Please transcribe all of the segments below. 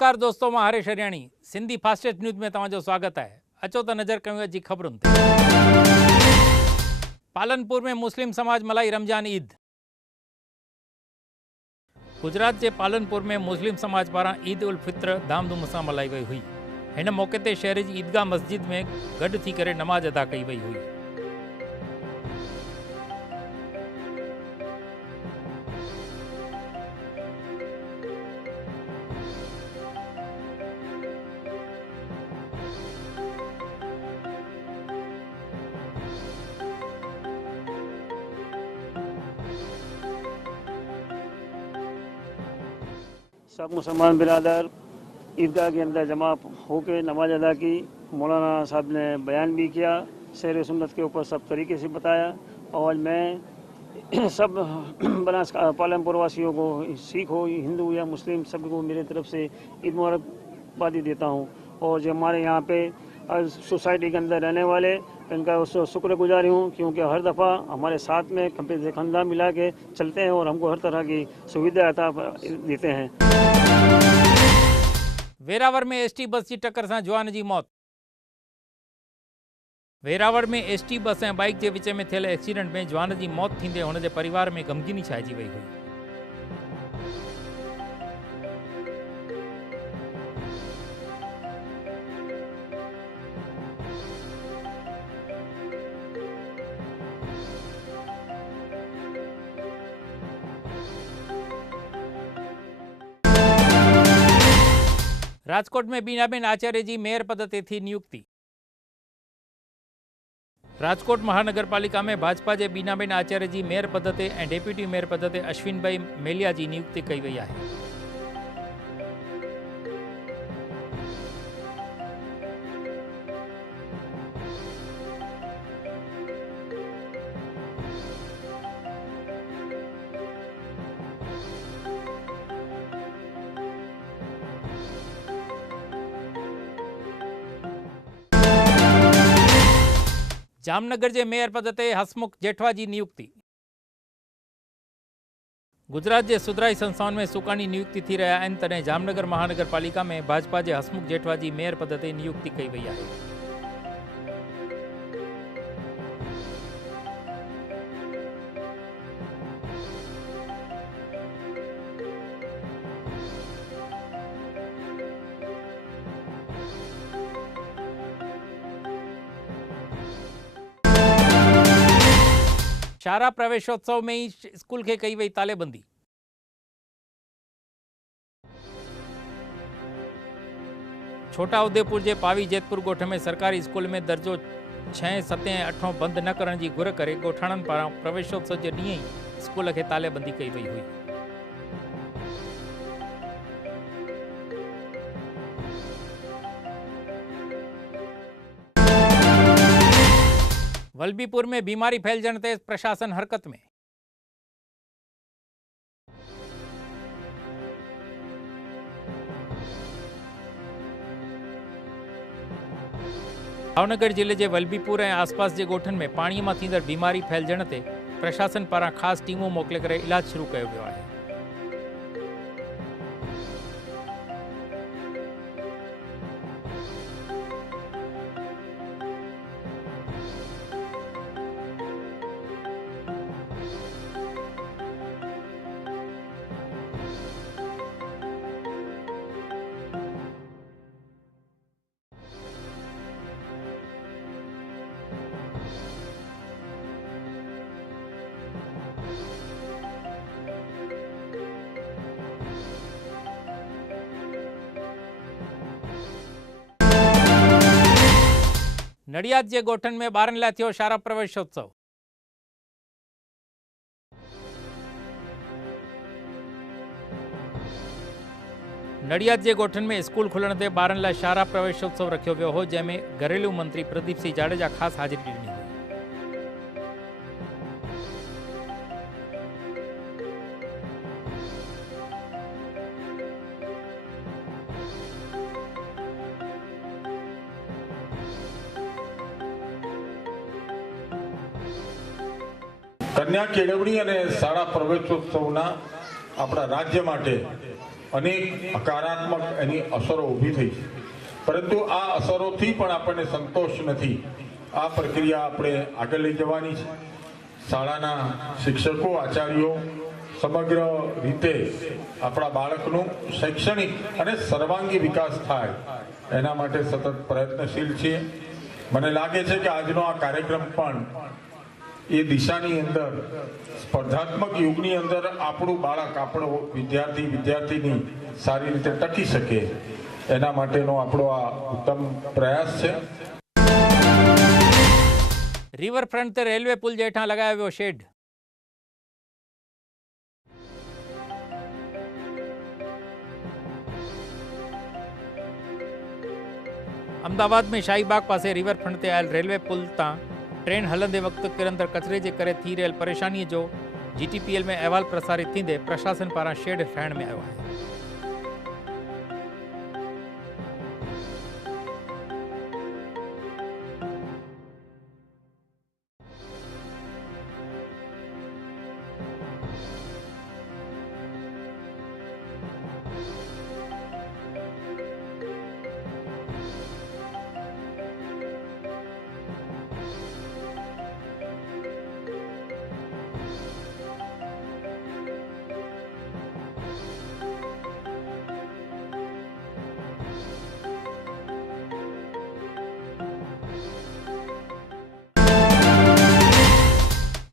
नमस्कार दोस्तों, मैं हरीश हरियाणी। सिंधी फास्टेस्ट न्यूज़ में तव्हांजो स्वागत है। अचो तो नज़र कयूं अॼु जी ख़बरुनि ते। पालनपुर में मुस्लिम समाज मल्हाई रमज़ान ईद। गुजरात के पालनपुर में मुस्लिम समाज पारां ईद उल फित्र धामधूम सां मल्हाई वई हुई। हिन मौके ते शहर जी ईदगाह मस्जिद में गॾु थी करे नमाज़ अदा कई वई हुई। सब मुसलमान बिरादर ईदगाह के अंदर जमा होकर नमाज अदा की। मौलाना साहब ने बयान भी किया, शेर सुन्नत के ऊपर सब तरीके से बताया। और मैं सब बनास पालनपुर वासियों को, सिख हो, हिंदू या मुस्लिम, सबको मेरे तरफ से ईद मुबारकबादी देता हूँ। और जो हमारे यहाँ पे सोसाइटी के अंदर रहने वाले, इनका उसको शुक्रगुजार हूँ, क्योंकि हर दफ़ा हमारे साथ में कंधा मिला के चलते हैं और हमको हर तरह की सुविधा अता देते हैं। वेरावल में एसटी बस की टक्कर से जवान की मौत। वेरावल में एसटी बस और बाइक के विच में थियल एक्सीडेंट में जवान की मौत थींदे हुन जे परिवार में गमगीनी छाइजी वई हुई। राजकोट में बीनाबेन आचार्य जी मेयर पद ते थी नियुक्ति। राजकोट महानगरपालिका में भाजपा के बीनाबेन आचार्य जी मेयर पद ते ऐं डेप्यूटी मेयर पद ते अश्विन भाई मेलिया की नियुक्ति कई वई है। जामनगर के मेयर पद ते हसमुख जेठवा की नियुक्ति। गुजरात के सुधराई संस्थान में सुकानी नियुक्ति थी रहा आहिनि, तॾहिं जामनगर महानगरपालिका में भाजपा के हसमुख जेठवा की मेयर पद ते नियुक्ति कई वई है। शारा प्रवेशोत्सव में ही स्कूल के कई वई तालेबंदी। छोटा उदेपुर के पावी जेतपुर गोठ में सरकारी स्कूल में दर्जो 6, 7 ऐं 8 बंद न करण की घुर करे गोठाणन पारां प्रवेशोत्सव के ॾींहुं ही स्कूल के तालेबंदी कई वई हुई। वल्लभीपुर में बीमारी फैलजण ते प्रशासन हरकत में। भावनगर जिले के वल्लभीपुर और आसपास के गोठन में पानी में थींदड़ बीमारी फैलजण ते प्रशासन पारां खास टीमों मोकले करे इलाज शुरू किया गयो है। नडियाद जे गोठन में ॿारनि लाइ थियो शारा प्रवेशोत्सव। नडियाद जे गोठन में स्कूल खुलण ते ॿारनि लाइ शारा प्रवेशोत्सव रखियो वियो हो, जंहिंमें घरेलू मंत्री प्रदीप सिंह जाडेजा खास हाजिरी ॾिनी हुई। कन्या केळवणी અને શાળા પ્રવેશોત્સવના આપણા રાજ્ય માટે अनेक हकारात्मक एनी असरो ऊभी थई छे, परंतु आ असरोथी पण आपणे संतोष नथी। आ प्रक्रिया આપણે આગળ લઈ જવાની છે। શાળાના શિક્ષકો આચાર્યો સમગ્ર રીતે આપણા બાળકનું શૈક્ષણિક અને સર્વાંગી વિકાસ થાય એના માટે સતત પ્રયત્નશીલ છીએ। મને લાગે છે કે આજનો આ કાર્યક્રમ પણ એ દિશાની અંદર સ્પર્ધાત્મક યુગની અંદર આપણું બાળક આપણો વિદ્યાર્થી વિદ્યાર્થીની સારી રીતે ટકી શકે એના માટેનો આપણો આ ઉત્તમ પ્રયાસ છે। रिवरफ्रंट ते रेलवे पुल जेठा लगाया वियो शेड। अहमदाबाद में शाहीबाग पासे रिवरफ्रंट ते आयल रेलवे पुल तां ट्रेन हलंदे वक्त किरंदड़ कचरे जे करे थी रहियल परेशानी जो GTPL में अहवाल प्रसारित थींदे प्रशासन पारां शेड ठाहिण में आयो आहे।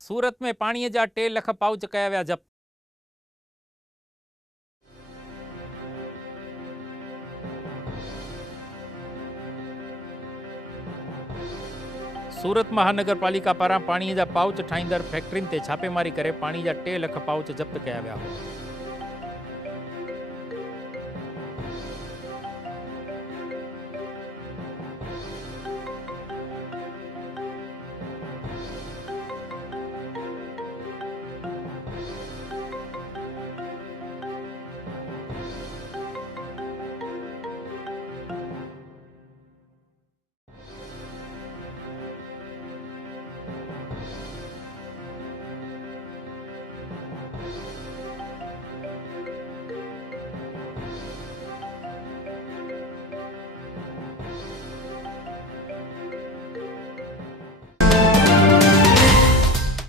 सूरत में पानी जा 2 लख पाउच कया विया जप्त। सूरत महानगरपालिका पारां पानी जा पाउच ठाहींदड़ फैक्ट्रियुनि ते छापेमारी करे पानी जा 2 लख पाउच जप्त कया विया हुआ।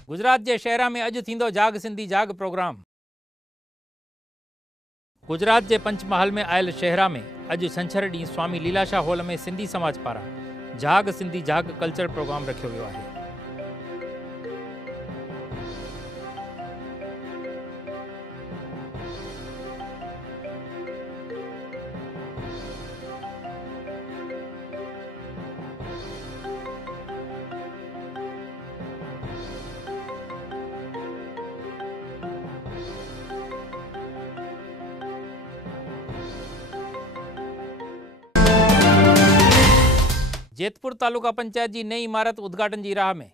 गुजरात के शहरा में अज थींदो जाग सिंधी जाग प्रोग्राम। गुजरात के पंचमहाल में आयल शहरा में अज छंछर डी स्वामी लीलाशाह हॉल में सिंधी समाज पारा जाग सिंधी जाग कल्चर प्रोग्राम रखियो वियो है। जेतपुर तालुका पंचायत की नई इमारत उद्घाटन की राह में।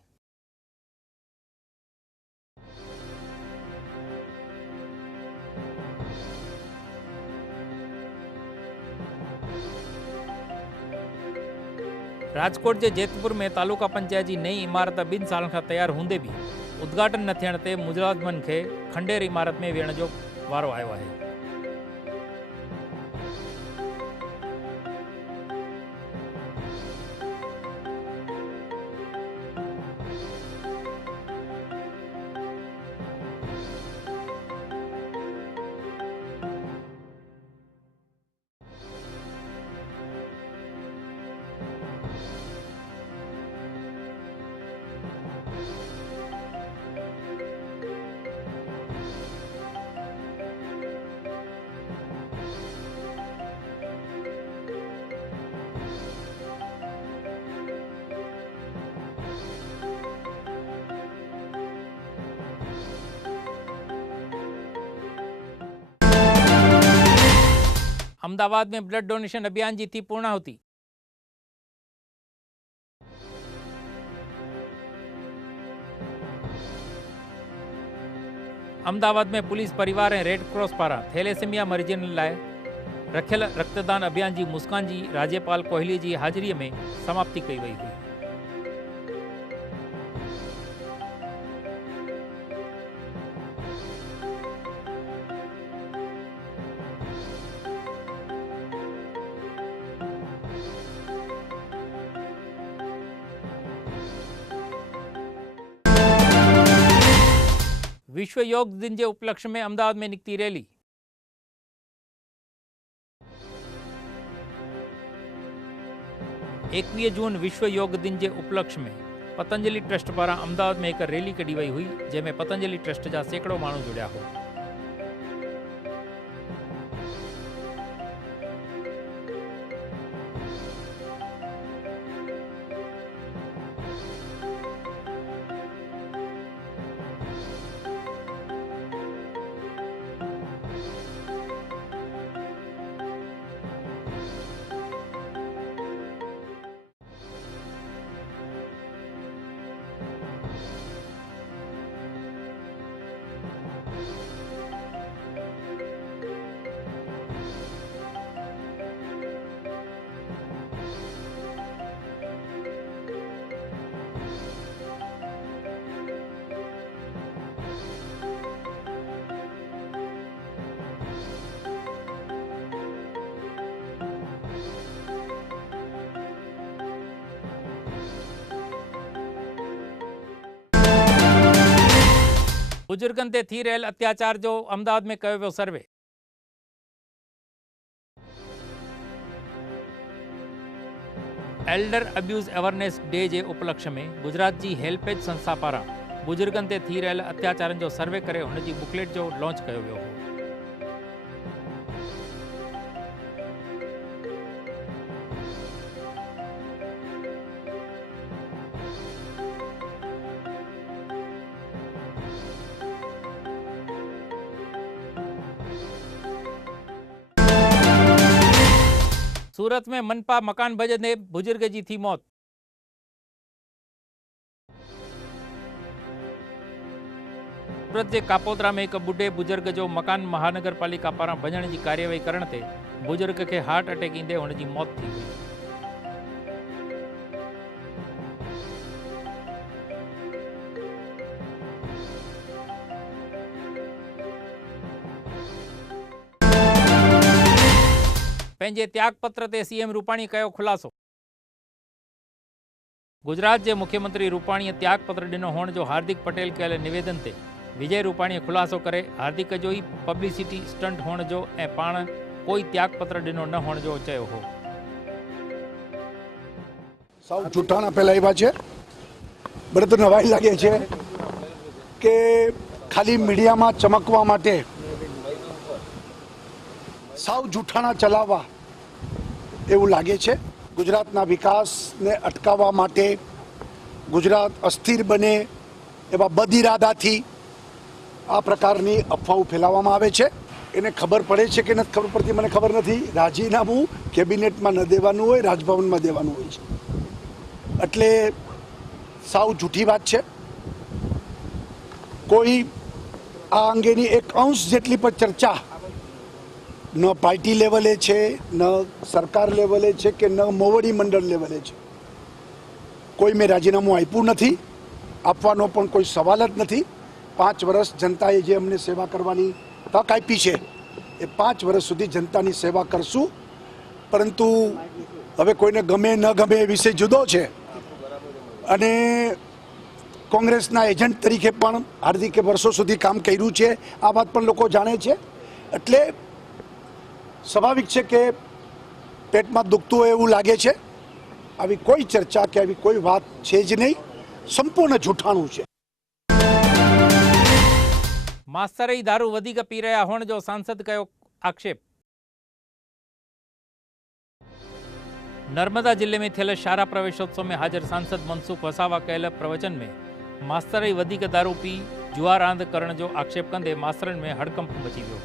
राजकोट के जेतपुर में तालुका पंचायत की नई इमारत 2 साल का तैयार होंदे भी उद्घाटन न थियण ते मुलाज़िमन के खंडेर इमारत में वेहण जो वारो आयो है। अहमदाबाद में ब्लड डोनेशन अभियान की थी पूर्णाहुति। अहमदाबाद में पुलिस परिवार ऐं रेड क्रॉस पारां थैलेसेमिया मरीजन लाइ रखियल रक्तदान अभियान की मुस्कान जी राज्यपाल कोहली की हाजिरी में समाप्ति कई वई हुई। विश्व योग दिन के उपलक्ष्य में अमदावाद में निकती रैली। 21 जून विश्व योग दिन के उपलक्ष्य में पतंजलि ट्रस्ट पारा अमदावाद में एक रैली कढी वही हुई, जैमें पतंजलि ट्रस्ट जा सैकड़ों माण्हू जुड़िया हो। बुजुर्गन ते थी रहियल अत्याचार जो अमदावाद में कयो वियो सर्वे। एल्डर अब्यूज अवेयरनेस डे जे उपलक्ष्य में गुजरात जी हेल्पेज संस्था पारा बुजुर्गन ते थी रहियल अत्याचारन जो सर्वे करे हुन जी बुकलेट जो लॉन्च कयो वियो हो। सूरत में मनपा मकान बजने बुजुर्ग जी थी मौत। सूरत के कापोद्रा में एक बुढ़े बुजुर्ग जो मकान महानगर पालिका पारा भजण की कार्यवाही करण ते बुजुर्ग के हार्ट अटैक ईंदे हुन जी मौत थी हुई। पंहिंजे त्यागपत्र ते सीएम रूपाणी कयो खुलासो। गुजरात के मुख्यमंत्री रूपाणी त्यागपत्र दिनो होने जो हार्दिक पटेल कयल निवेदन ते विजय रूपाणी खुलासो करे हार्दिक जो ही पब्लिसिटी स्टंट होने जो ए पाण कोई त्यागपत्र दिनो न होने जो चयो हो। साउ जूठाना फैलाव्या छे। बड़े तो नवाई लागे छे के खाली मीडिया में चमकवा माटे साव जूठाना चलावा एवं लागे छे। गुजरातना विकास ने अटकावा माटे गुजरात अस्थिर बने एवा बदिरादाथी आ प्रकारनी अफवाओ फैलावामां आवे छे। एने खबर पड़े छे के नथी खबर पड़ती मने खबर नथी। राजीनामું केबिनेटमां न देवानुं होय राजभवनमां देवानुं होय छे એટલે साव जूठी वात छे। कोई आ अंगेनी एक अंश जेटली पर चर्चा न पार्टी लेवले छे न सरकार लेवले छे के न मोवडी मंडल लेवले छे। कोई में राजीनामું आप्युं नथी, आपवानो पण कोई सवाल ज नथी। 5 वर्ष जनताए जे अमने सेवा करवानी तक आपी छे ए 5 वर्ष सुधी जनतानी सेवा करशुं। परंतु हवे कोईने गमे न गमे ए विषय जुदो छे अने कोंग्रेसना एजंट तरीके पण हार्दिके वर्षो सुधी काम कर्युं छे आ वात पण लोको जाणे छे। एटले स्वाभाविक है कि पेट में दुखतु हो एवं लगे छे। आवी कोई चर्चा के आवी कोई बात छे ज नहीं, संपूर्ण जूठाणु छे। मास्तरई दारू वधिक पी रहा होने जो सांसद कयो आक्षेप। नर्मदा जिले में थियल शारा प्रवेशोत्सव में हाजर सांसद मनसुख वसावा कयल प्रवचन में मास्तरई वधिक दारू पी जुआ रांद करण जो आक्षेप कंदे मास्तरन में हड़कंप मची वियो।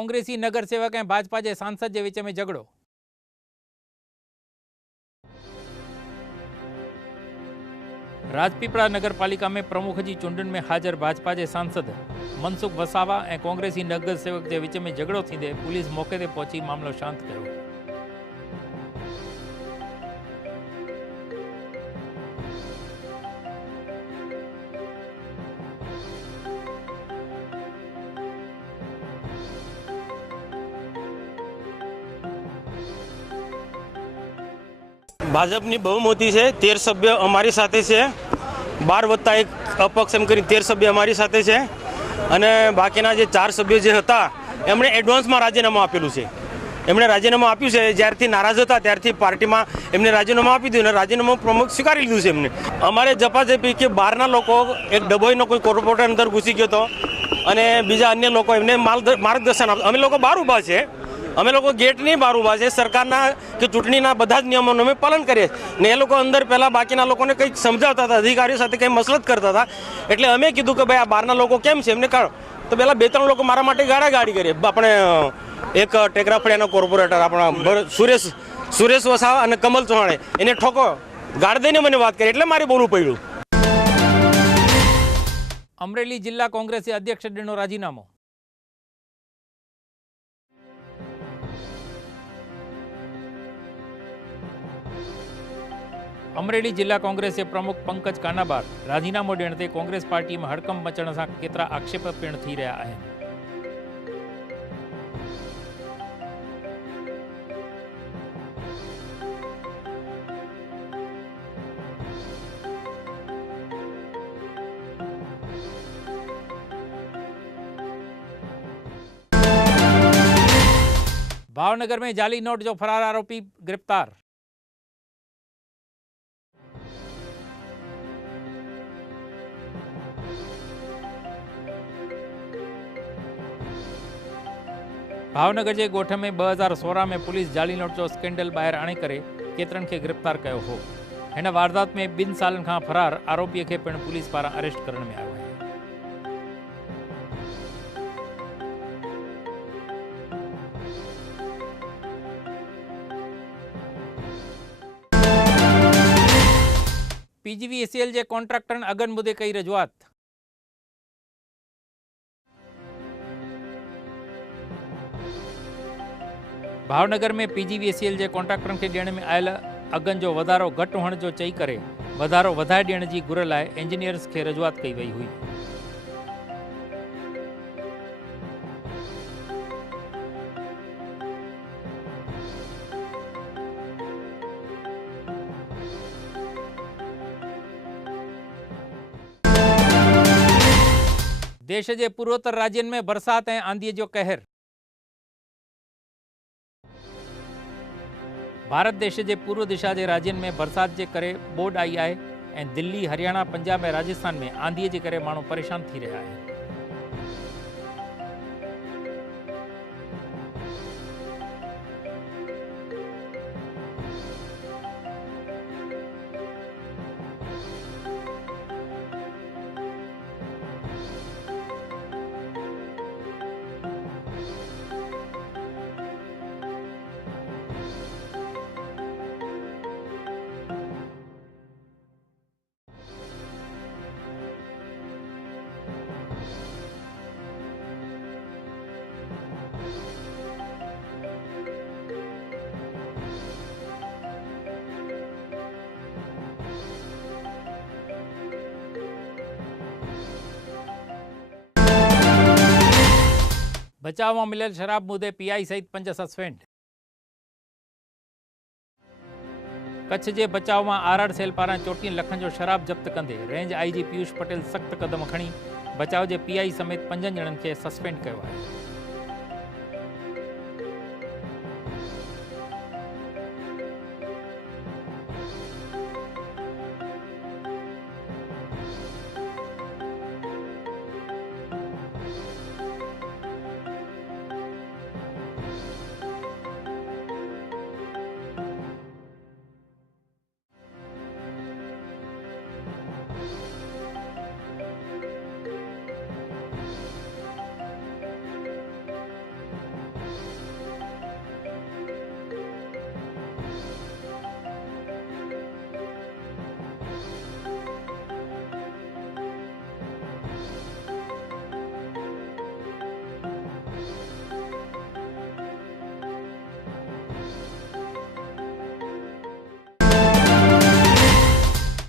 कांग्रेसी नगर सेवक ऐं भाजपा के सांसद के विच में झगड़ो। राजपीपला नगर पालिका में प्रमुख की चूंडन में हाजिर भाजपा के सांसद मनसुख वसावा और कांग्रेसी नगर सेवक के विच में झगड़ो थींदे पुलिस मौके पर पहुंची मामलो शांत कयो। ભાજપની બહુમતી છે 13 સભ્ય અમારી સાથે છે 12+1 અપક્ષ એમ કરી 13 સભ્ય અમારી સાથે છે અને બાકીના જે 4 સભ્યો જે હતા એમણે એડવાન્સમાં રાજીનામું આપેલું છે એમણે રાજીનામું આપ્યું છે જ્યારથી નારાજ હતા ત્યારથી પાર્ટીમાં એમને રાજીનામું આપી દીધું અને રાજીનામું પ્રમુખ સ્વીકારી લીધું છે એમને અમારે ઝપાઝપી કે બહારના લોકો એક ડભોઈનો કોઈ કોર્પોરેટર અંદર ઘૂસી ગયો હતો અને બીજા અન્ય લોકો એમને માર્ગદર્શન આપ્યું અમે લોકો બહાર ઊભા છે અમે લોકો ગેટની બહાર ઊભા છે સરકારના કે ચૂંટણીના બધા જ નિયમોનું અમે પાલન કરીએ ને એ લોકો અંદર પહેલાં બાકીના લોકોને કંઈક સમજાવતા હતા અધિકારીઓ સાથે કંઈ મસલત કરતા હતા એટલે અમે કીધું કે ભાઈ આ બહારના લોકો કેમ છે એમને કાઢો તો પહેલાં 2-3 લોકો મારા માટે ગાડી કરી આપણે એક ટેકરાફળિયાનો કોર્પોરેટર આપણા સુરેશ વસાવા અને કમલ ચૌહાણે એને ઠોકો ગાળ દઈને મને વાત કરી એટલે મારે બોલવું પડ્યું। અમરેલી જિલ્લા કોંગ્રેસે અધ્યક્ષનો રાજીનામું। अमरेली जिला कांग्रेस प्रमुख पंकज कानाबार राजीनामो ॾियण ते कांग्रेस पार्टी में हड़कंप मचण सां केतरा आक्षेप पिण थी रहा आहिनि। भावनगर में जाली नोट जो फरार आरोपी गिरफ्तार। भावनगर के गोठ में 2016 में पुलिस जाली नोट जो स्केंडल बाहर आणे करे केतरन के गिरफ्तार कयो हो। हिन वारदात में 2 सालन खां फरार आरोपी के पिण पुलिस पारा अरेस्ट करण में आयो है। PGVSL के कॉन्ट्रेक्टरन अगन मुद्दे कई रजूआत। भावनगर में PGVSL के कॉन्ट्रेक्टरन के ॾियण में आयल अगन जो वधारो घट हुअण जो चई करे वधारो वधाए ॾियण की घुर लाइ इंजीनियर्स के रजूआत कई वई हुई। देश के पूर्वोत्तर राज्यन में बरसात और आंधी जो कहर। भारत देश के पूर्व दिशा के राज्यन में बरसात के करे बोड आई है। दिल्ली, हरियाणा, पंजाब और राजस्थान में आंधी के करे मानू परेशान थी रहा है। बचाव में मिलल शराब मुद्दे PI सहित 5 सस्पेंड। कच्छ के बचाव में RR सेल पारा 34 लख जो शराब जब्त कंदे रेंज IG पीयूष पटेल सख्त कदम खणी बचाव के PI समेत 5 ॼणनि के सस्पेंड किया है।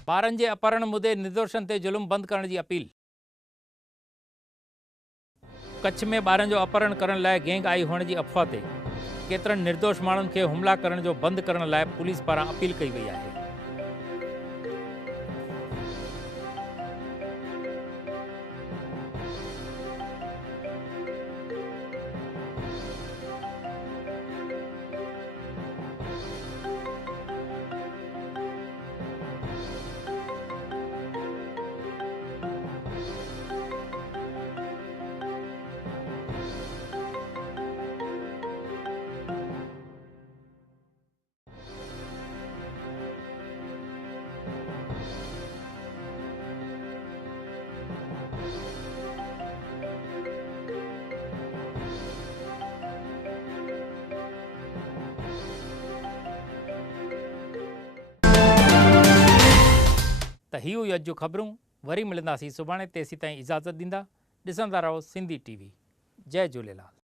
ॿारनि जे अपहरण मुद्दे निर्दोषनि ते ज़ुल्म बंदि करण जी अपील। कच्छ में ॿारनि जो अपहरण करण लाइ गैंग आई हुअण जी अफ़वाह ते केतिरनि निर्दोष माण्हुनि खे हुमला करण जो बंदि करण लाइ पुलिस पारां अपील कई वई आहे। त ही हुई अॼु जूं ख़बरूं। वरी मिलंदासीं सुभाणे। तेसीं ताईं इजाज़त ॾींदा। ॾिसंदा रहो सिंधी TV। जय झूलेलाल।